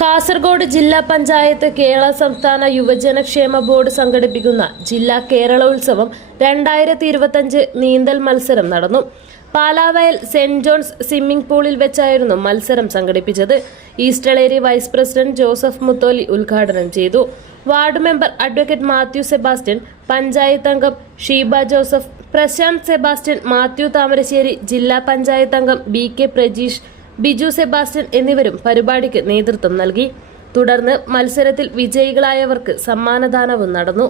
കാസർഗോഡ് ജില്ലാ പഞ്ചായത്ത് കേരള സംസ്ഥാന യുവജനക്ഷേമ ബോർഡ് സംഘടിപ്പിക്കുന്ന ജില്ലാ കേരള ഉത്സവം 2025 നീന്തൽ മത്സരം നടന്നു. പാലാവയൽ സെന്റ് ജോൺസ് സ്വിമ്മിംഗ് പൂളിൽ വെച്ചായിരുന്നു മത്സരം സംഘടിപ്പിച്ചത്. ഈസ്റ്റളേരി വൈസ് പ്രസിഡന്റ് ജോസഫ് മുത്തോലി ഉദ്ഘാടനം ചെയ്തു. Ward member advocate Mathew Sebastian, panchayat അംഗം ഷീബ ജോസഫ്, പ്രശാന്ത് സെബാസ്റ്റ്യൻ, മാത്യു താമരശ്ശേരി, ജില്ലാ പഞ്ചായത്ത് അംഗം BK പ്രജീഷ്, ബിജു സെബാസ്റ്റ്യൻ എന്നിവരും പരിപാടിക്ക് നേതൃത്വം നൽകി. തുടർന്ന് മത്സരത്തിൽ വിജയികളായവർക്ക് സമ്മാനദാനവും നടന്നു.